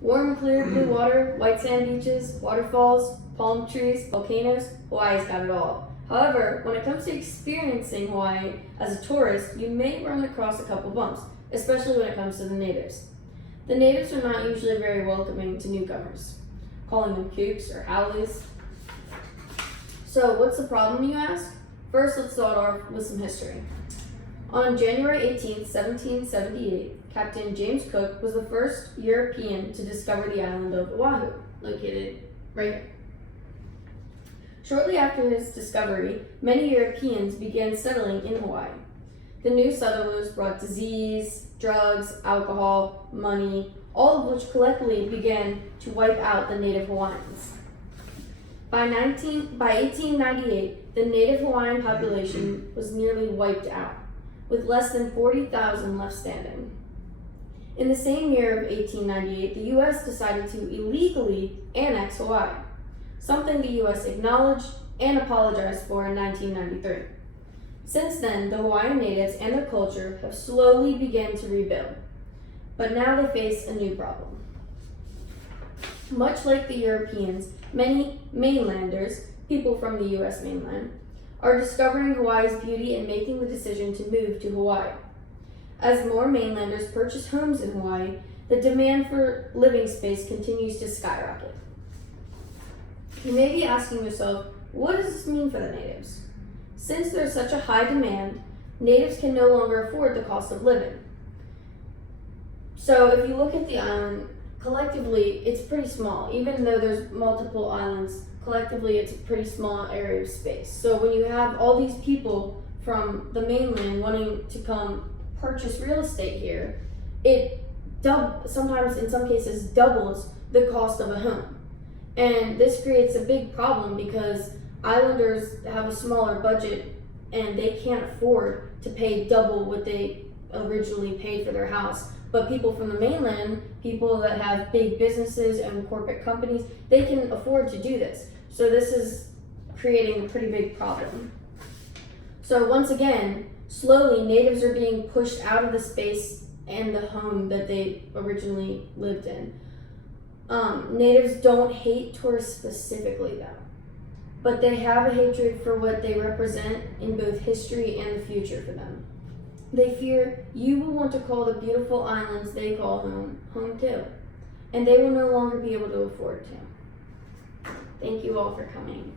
Warm, clear blue water, white sand beaches, waterfalls, palm trees, volcanoes, Hawaii's got it all. However, when it comes to experiencing Hawaii as a tourist, you may run across a couple bumps, especially when it comes to the natives. The natives are not usually very welcoming to newcomers, calling them kooks or haoles. So, what's the problem, you ask? First, let's start off with some history. On January 18, 1778, Captain James Cook was the first European to discover the island of Oahu, located right here. Shortly after his discovery, many Europeans began settling in Hawaii. The new settlers brought disease, drugs, alcohol, money, all of which collectively began to wipe out the native Hawaiians. By 1898, the native Hawaiian population was nearly wiped out, with less than 40,000 left standing. In the same year of 1898, the U.S. decided to illegally annex Hawaii, something the U.S. acknowledged and apologized for in 1993. Since then, the Hawaiian natives and their culture have slowly begun to rebuild, but now they face a new problem. Much like the Europeans, many mainlanders, people from the U.S. mainland, are discovering Hawaii's beauty and making the decision to move to Hawaii. As more mainlanders purchase homes in Hawaii, the demand for living space continues to skyrocket. You may be asking yourself, what does this mean for the natives? Since there's such a high demand, natives can no longer afford the cost of living. So if you look at the island, collectively, it's pretty small. Even though there's multiple islands, collectively, it's a pretty small area of space. So when you have all these people from the mainland wanting to come purchase real estate here, it sometimes, in some cases, doubles the cost of a home. And this creates a big problem because islanders have a smaller budget and they can't afford to pay double what they originally paid for their house. But people from the mainland, people that have big businesses and corporate companies, they can afford to do this. So this is creating a pretty big problem. So once again, slowly natives are being pushed out of the space and the home that they originally lived in. Natives don't hate tourists specifically though, but they have a hatred for what they represent in both history and the future for them. They fear you will want to call the beautiful islands they call home, home too, and they will no longer be able to afford to. Thank you all for coming.